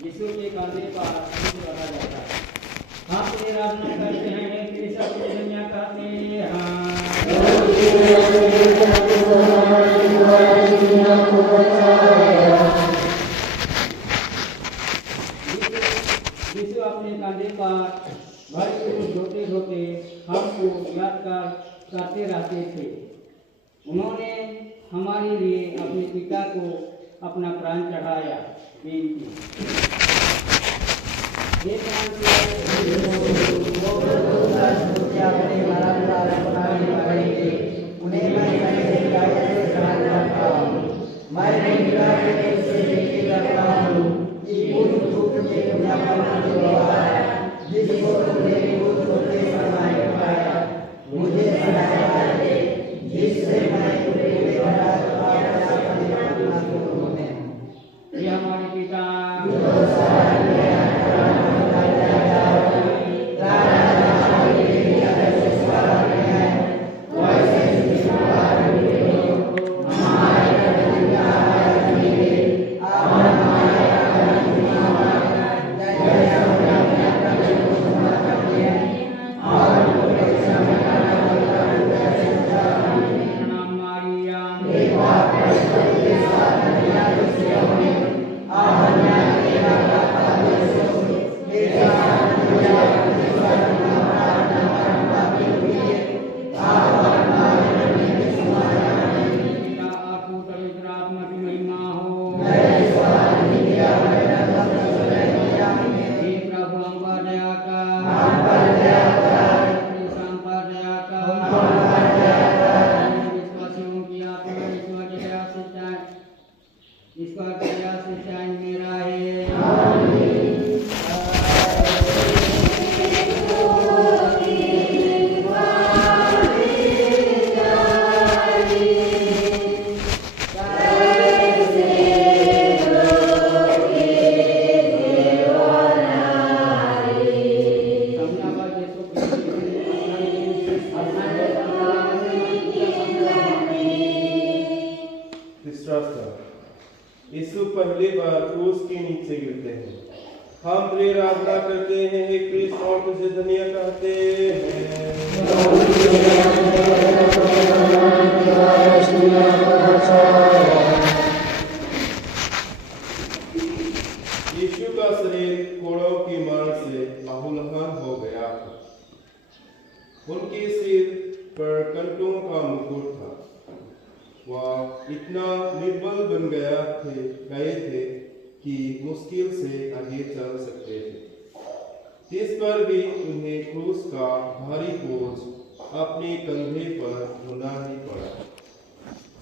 यीशु के कंधे पर क्रूस रखा जाता है। हम तेरी आराधना करते हैं, हे कृष्ण की दुनिया करते हैं। यीशु अपने कंधे पर भारी क्रूस ढोते ढोते हमको याद करते रहते थे। उन्होंने हमारे लिए अपने पिता को अपना प्राण चढ़ाया। हमारे पिता यीशु पहली बार क्रूस के नीचे गिरते हैं। हम तेरी आराधना करते हैं, हे कृष्ण, और तुझे धन्य कहते हैं। यीशु का शरीर कोड़ों की मार से आहूलहन हो गया। उनके सिर पर कंटों का मुकुट था। वह इतना निर्बल बन गए थे कि मुश्किल से आगे चल सकते थे। इस पर भी उन्हें क्रूस का भारी बोझ अपने कंधे पर ढोना ही पड़ा।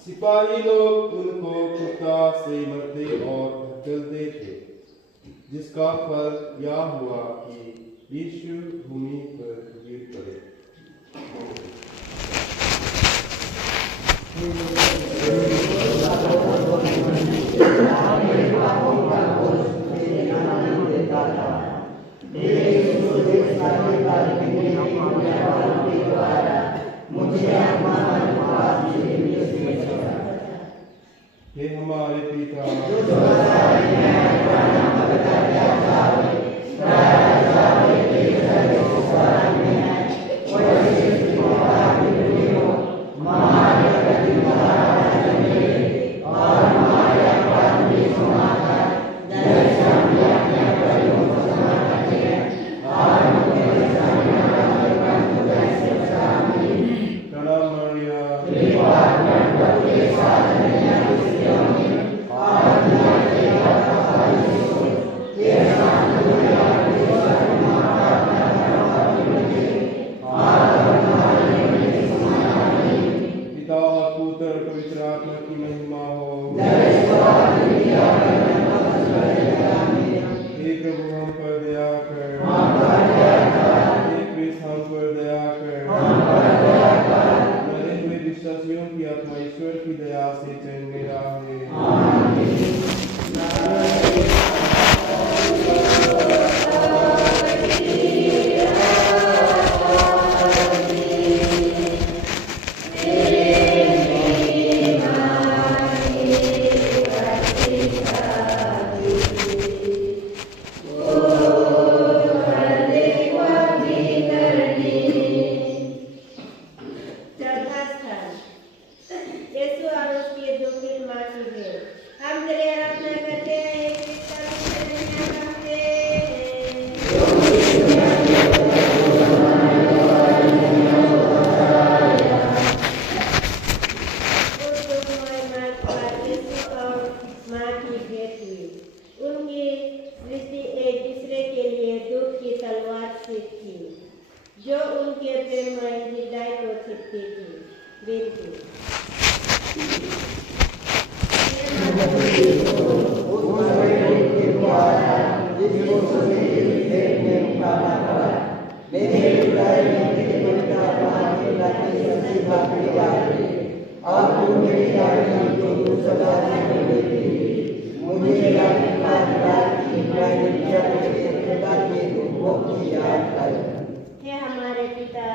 सिपाही लोग उनको कुत्ता से मरते और धकेलते थे, जिसका फल यह हुआ कि यीशु भूमि पर गिर पड़े। हे हमारे पिता माँ की भेंट हुई। उनकी दृष्टि एक दूसरे के लिए दुख की तलवार से थी, जो उनके प्रेममय हृदय को छिपती थी। बिल्कुल हे हमारे पिता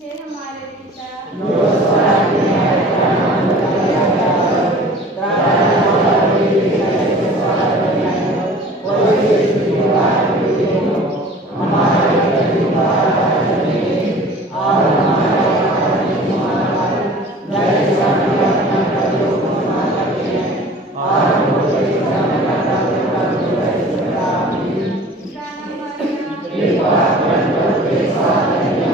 Terima kasih.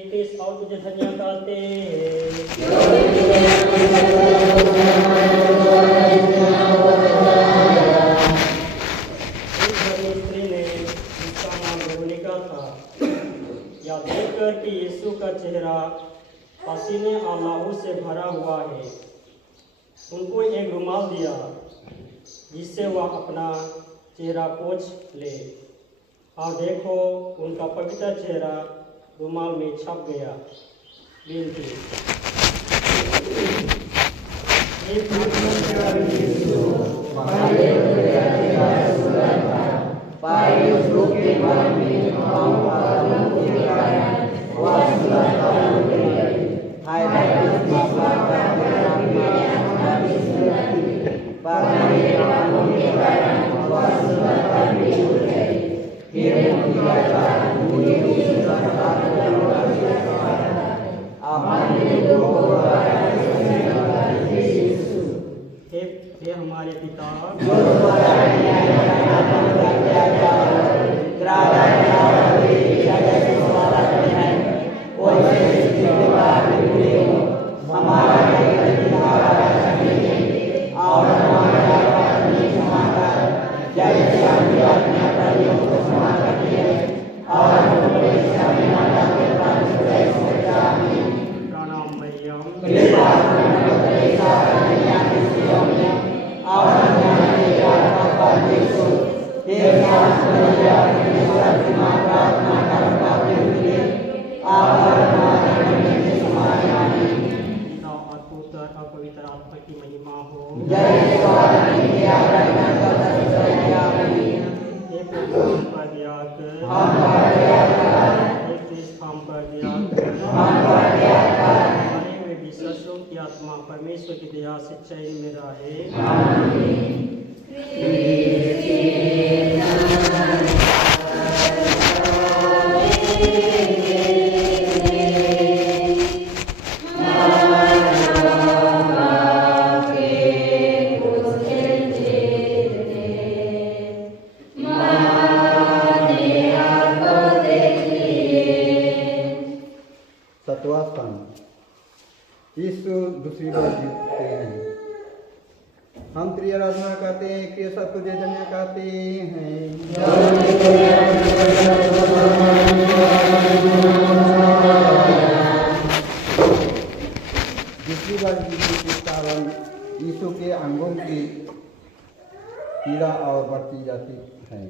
क्रिस और तुझे धन्य कहते इस धनी स्त्री ने, जिसका नाम वेरोनिका था, यह देखकर कि यीशु का चेहरा पसीने और लहू से भरा हुआ है, उनको एक रुमाल दिया जिससे वह अपना चेहरा पोंछ ले, और देखो उनका पवित्र चेहरा रुमाल में छप गया। विनती। हे हे हमारे पिता प्रणाम मरियम पिता और पुत्र और पवित्र आत्मा की महिमा हो। हे प्रभु हम पर दया कर, हे कृष्ण हम पर दया कर, हमारे हुए विश्वासों की आत्मा परमेश्वर की दया से चैन में रहे। सतवां स्थान यीशु दूसरी बार जीतते हैं। हम तेरी आराधना करते हैं कि सब तुझे धन्य कहते हैं। दूसरी बार जीतने के कारण यीशु के अंगों की पीड़ा और बढ़ती जाती है।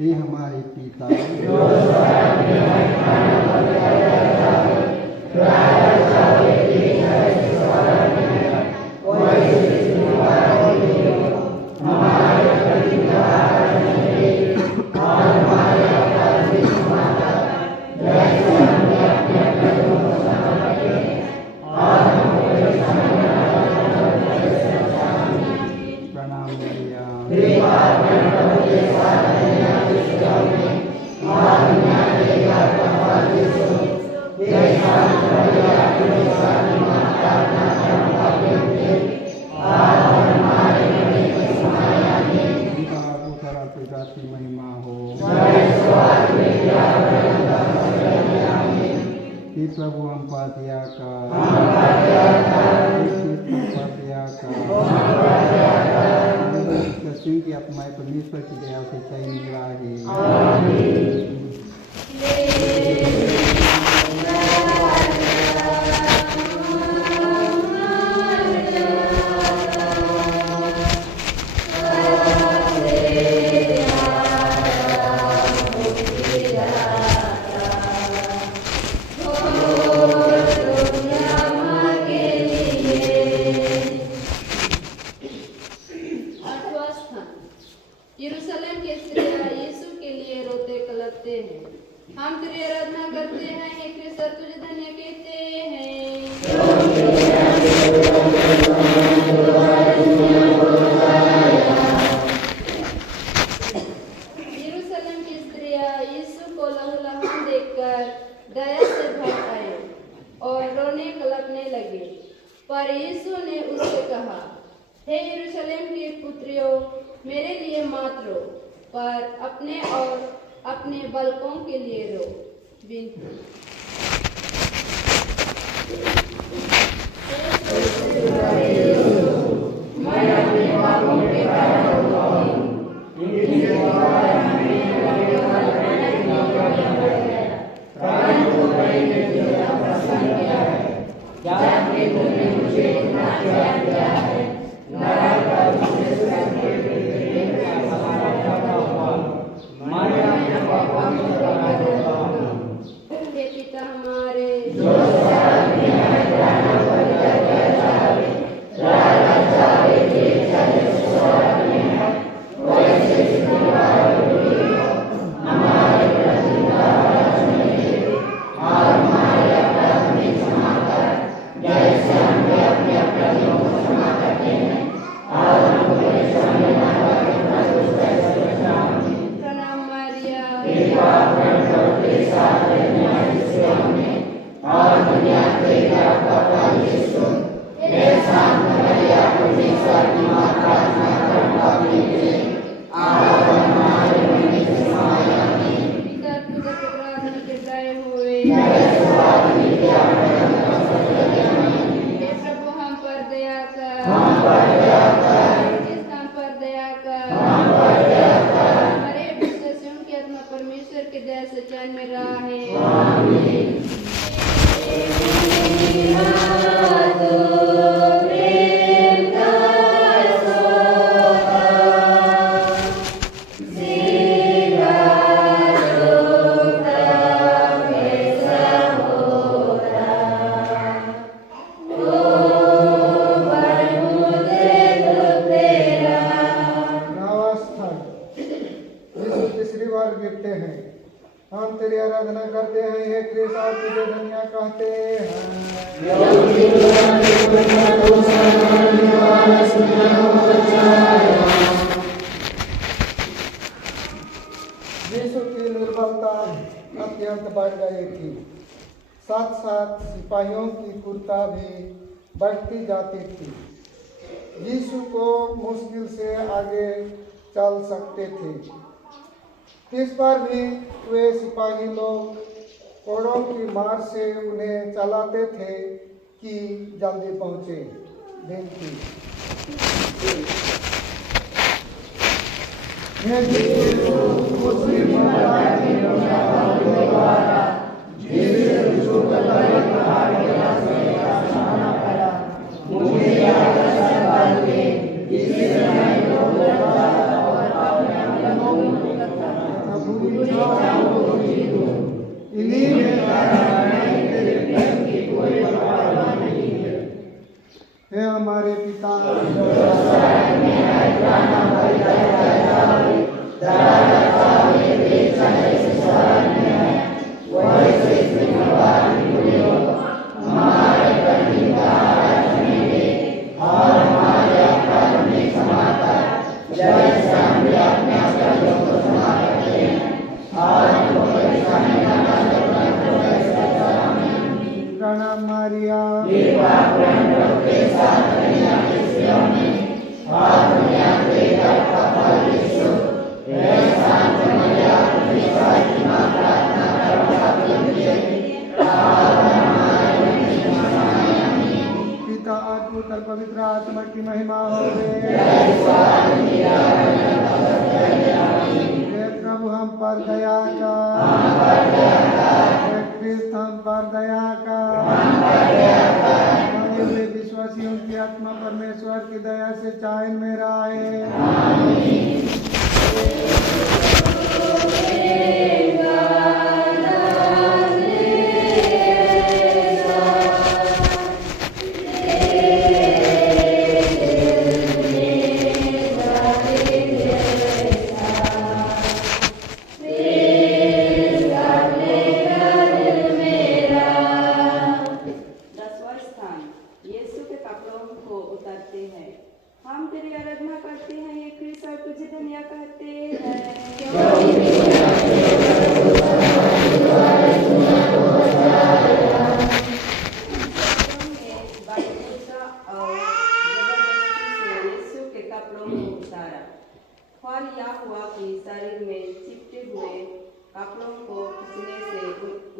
हे हमारे पिता महिमा हो। हे प्रभु हम पर दया कर, की आत्माएं परमेश्वर की दया से चैन मिला है। यरूशलेम के स्त्रियां यीशु के लिए रोते सकते हैं। हम तेरी आराधना करते हैं, हे कृष्ण तुझे धन्य कहते हैं। यरूशलेम की स्त्रियां यीशु को लहूलुहान देखकर दया से भर आए और रोने कलपने लगे। पर यीशु ने उससे कहा, हे यरूशलेम की पुत्रियों, मेरे लिए मत रो, पर अपने और अपने बालकों के लिए रो। विनती। मैं अपने बालकों के कारण हे पिता हमारे प्रणाम मारिया, पिता पुत्र पवित्र आत्मा के दया हुए। हे प्रभु हम पर दया कर, इस काम पर दया कर। हमारे विश्वासियों की आत्मा परमेश्वर के दया से चैन में रहे। नवास्थान यीशु तीसरी बार गिरते हैं। हम तेरी आराधना करते हैं, हे कृष्ण तुझे धन्य कहते हैं। यीशु की निर्बलता अत्यंत बढ़ गई थी, साथ साथ सिपाहियों की क्रूरता भी बढ़ती जाती थी। यीशु को मुश्किल से आगे चल सकते थे। इस बार भी वे सिपाही लोग कोड़ों की मार से उन्हें चलाते थे कि जल्दी पहुँचे। विनती। हे यीशु, मुस्लिम समुदाय की रक्षा द्वारा यीशु का सामना करा, मुझे हे हमारे पिता प्रणाम मारिया, पिता और पुत्र पवित्र आत्मा की महिमा हो हे प्रभु हम पर दया कर, हे कृष्ण हम पर दया कर। हमारे हुए विश्वासियों की आत्मा परमेश्वर की दया से चैन में रहे।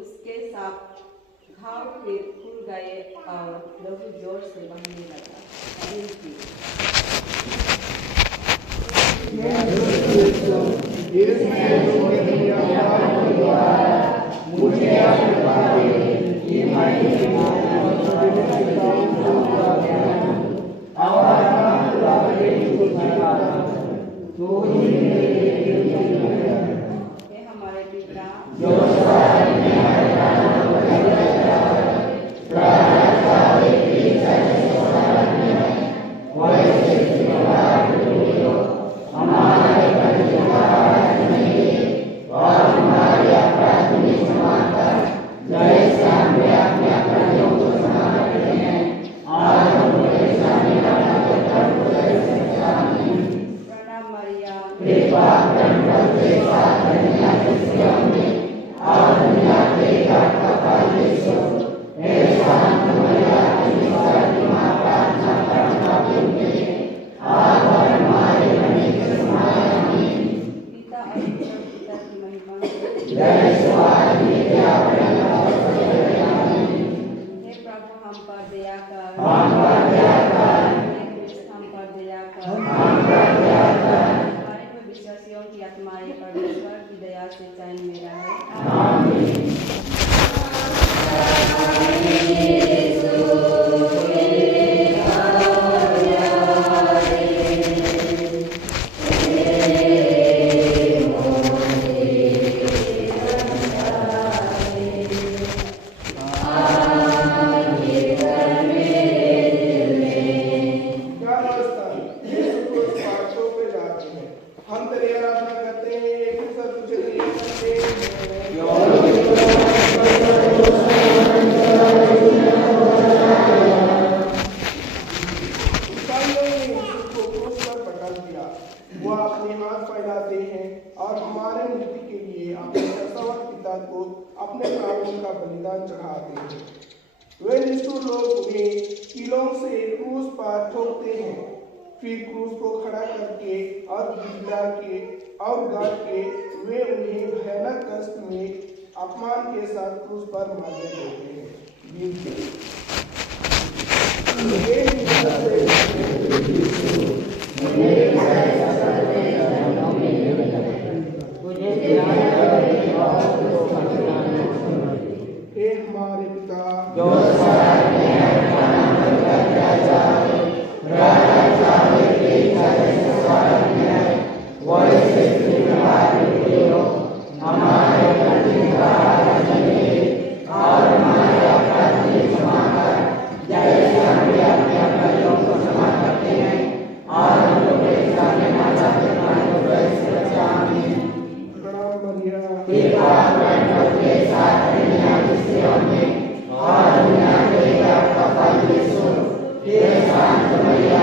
उसके साथ घाव फिर खुल गए और लहू जोर से बहने लगा। हे हमारे पिता प्रणाम मरिया पिता और पिता की महिमा। हे प्रभु हम पर दया कर। हे कृष्ण हम पर दया कर। हमारे में विश्वासियों की आत्माएं परमेश्वर की दया से चैन में रहे। क्या अवस्था यीशु को पार्श्व पे जाते हैं। हम तेरी आराधना करते हैं, एक दूसरे तुझे नहीं करते ईसाइयों ने यीशु को क्रूस पर पकड़ दिया। वह अपने हाथ फैलाते हैं और हमारे मुक्ति के लिए अपने सतावर पिता को अपने प्राणों का बलिदान चढ़ाते हैं। वे निष्ठुर लोग उन्हें कीलों से क्रूस पर ठोकते हैं, फिर क्रूस को खड़ा करके और गिरा के और गाड़ के वे उन्हें भयानक कष्ट में अपमान के साथ क्रूस पर मार देते हैं। हे हमारे पिता प्रणाम मरिया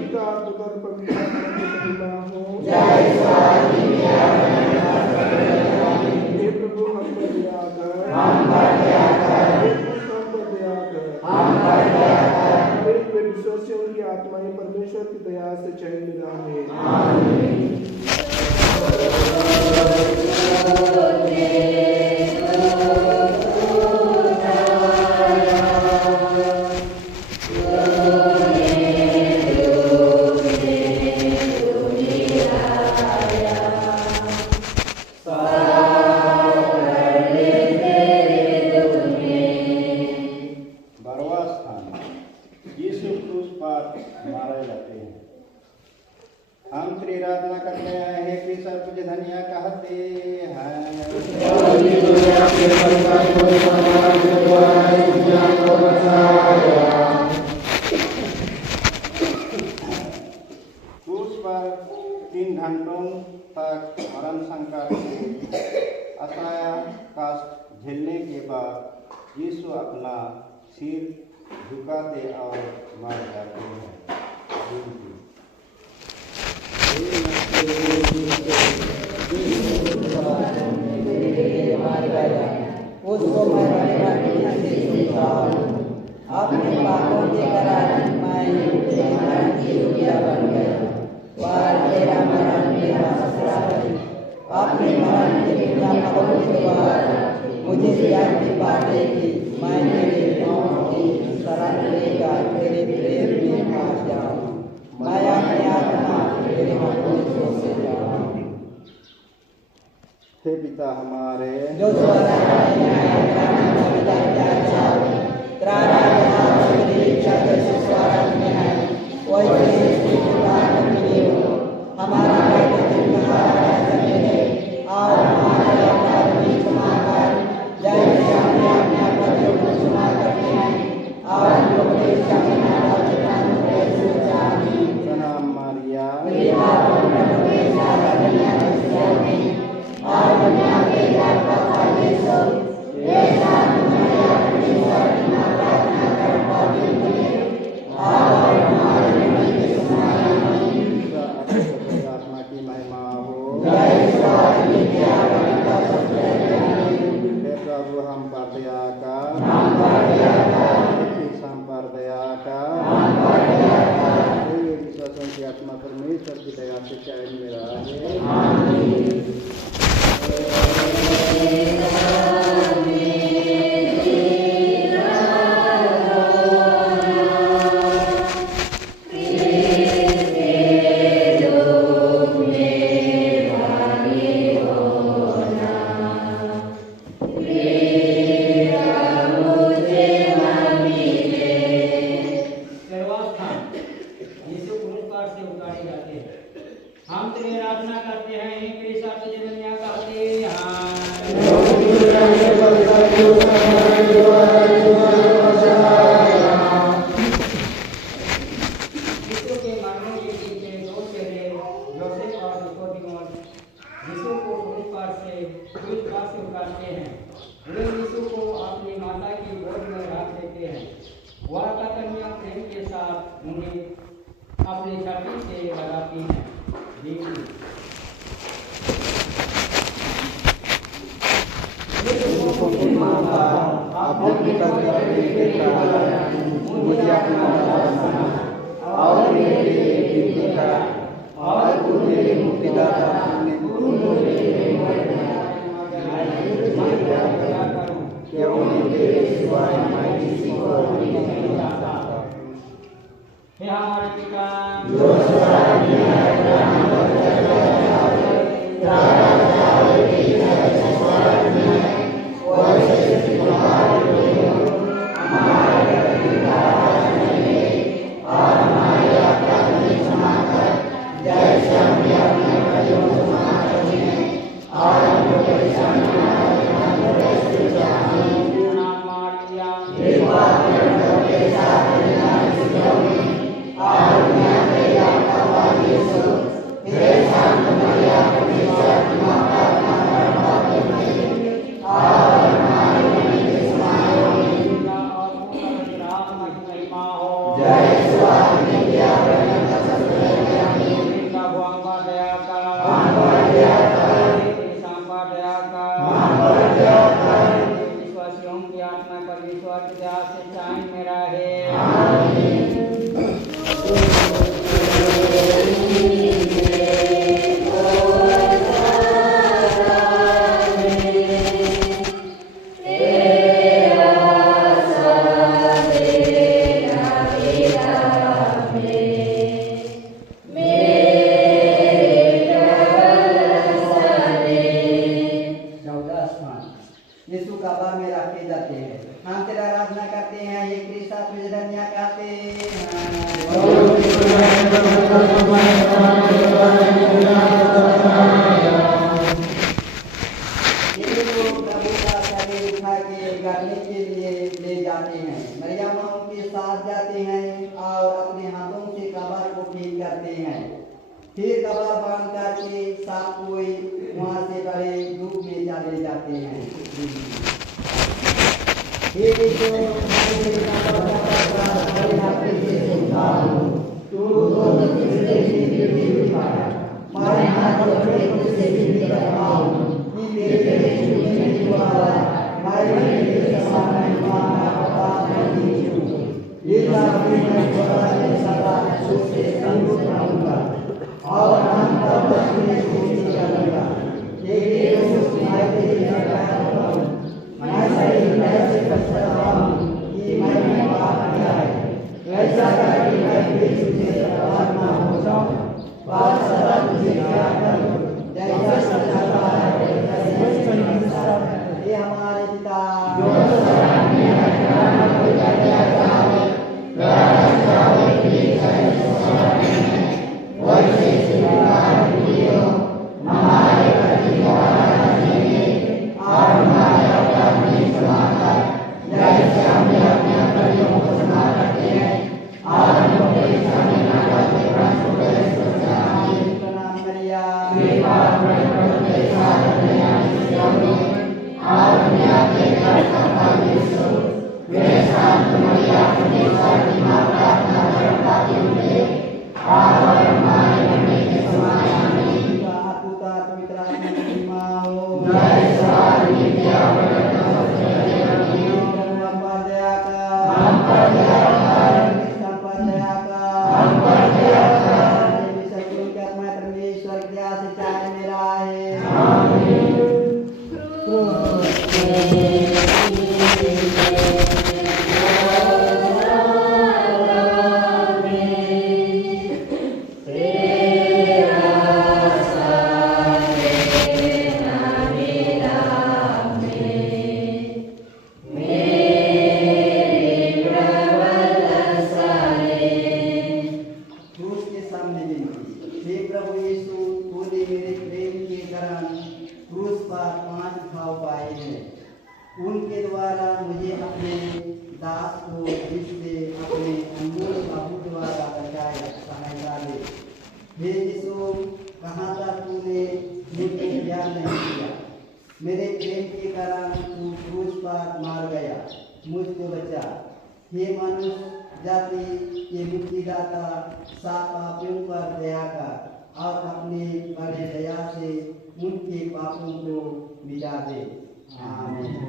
पिता पुत्र पवित्र आत्मा की महिमा हो। हे प्रभु हम पर दया कर। हे कृष्ण हम पर दया कर। हमारे वे विश्वासियों की आत्माएं परमेश्वर की दया से चैन में रहे। बारहवां स्थान यीशु क्रूस पर मारे जाते हैं। हम तेरी आराधना करते हैं, हे कृष्ण तुझे धन्य कहते हैं। क्रूस पर 3 घंटों तक मरण संकट से असहाय कष्ट झेलने के बाद यीशु अपना सिर झुकाते और मर जाते हैं। उसको अपने पापों के कारण मैं की बन गया। के द्वारा मुझे ज्ञान की बातें की, मैं तेरे पाँव की शरण लेकर तेरे प्रेम में आ जाऊँ। मैं अपनी आत्मा तेरे उपदेशों से जाऊँ। हे पिता हमारे जो स्वर्ग में है, तेरी इच्छा जैसे स्वर्ग में है वैसे पृथ्वी पर भी हो। हमारा प्रतिदिन का आहार हमें दे और हमारे अपराध भी क्षमा कर, जैसे हम अपने अपराधियों को क्षमा करते हैं, और हमको परीक्षा में न डाल, सलाम मारिया आत्मा की महिमा हो। हे प्रभु हम पर दया कर, हम पर दया कर। हे विश्वासों की आत्मा परमेश्वर की दया से चैन में रहे। यीशु क्रूस पर से उतारे जाते हैं। हम तेरी आराधना करते हैं, हे कृष्ण तुझे दुनिया कहते हैं। यीशु के मरने के पीछे दो चेले योसेफ और निकोदेमुस यीशु को क्रूस पर से उतारते हैं। वे यीशु को अपनी माता की गोद में रख देते हैं। वह कन्या प्रेम के साथ उन्हें अपनी छाती से लगाती हैं। मुझे अपना और मेरे और तू मेरे मुक्तिदाता हे हमारे पिता विश्वासियों की आत्मा परमेश्वर के दया से चैन में रहे। यीशु कब्र में रखे जाते हैं। हम तेरा आराधना करते हैं, ये कृष्ण तुझे धन्य कहते प्रभु का शरीर उठा के गाड़ने के लिए ले जाते हैं। मरियम उनके साथ जाते हैं और अपने हाथों से कब्र को ठीक करते हैं। फिर कब्र बंद करके सब कोई वहाँ से बड़े दुख में चले जाते हैं। और तेरी शरण हूँ। मैं सही हृदय से पछताता हूँ कि मैंने पाप किया है। ऐसा कर कि मैं फिर तुझे बर्बाद ना हो जाऊँ। पाप सदा तुझे क्या करूँ, जैसा सजाता है वैसा ही हिस्सा है। ये हमारे पिता जो स्वर्ग में है, तेरा नाम पूजा जाए, तेरा राज्य आए, तेरी इच्छा स्वर्ग में है वैसे पृथ्वी पर हो। हमारे प्रतिपालन कीजिए और हमारे अपराध नहीं क्षमा कर, जैसे हम अपने अपराधियों को क्षमा करते हैं, और हमको परीक्षा में न डाले परंतु दया से हमारी प्रणाम करिया। कृपा करके मेरे साथ कन्या और कन्या के कर्ता यीशु मेरे साथ मरिया परमेश्वर की मां प्रार्थना कर पाती हूँ और हमारे मरने के समय आमीन। पिता पवित्र आत्मा की मां हो, जय सवार विद्या प्रकट हो हम पर दया कर, हम पर दया कर, हम पर दया कर, हम पर दया कर। ये विश्व की आत्मा परमेश्वर की दया से चाहे मेरा है। आमीन। क्रूस के सामने विनती। हे प्रभु यीशु, तूने मेरे प्रेम के कारण क्रूस पर 5 घाव पाए हैं। उनके द्वारा मुझे अपने दास को जिससे अपने अनमोल बाहु द्वारा बचाए सहायता दे। हे यीशु, कहाँ तक तूने मुझे प्यार नहीं किया। मेरे प्रेम के कारण तू क्रूस पर मार गया, मुझको बचा। हे मनुष्य जाति के मुक्तिदाता, सब पापियों पर दया कर और अपने बड़े दया से उनके पापों को मिटा दे। आमीन।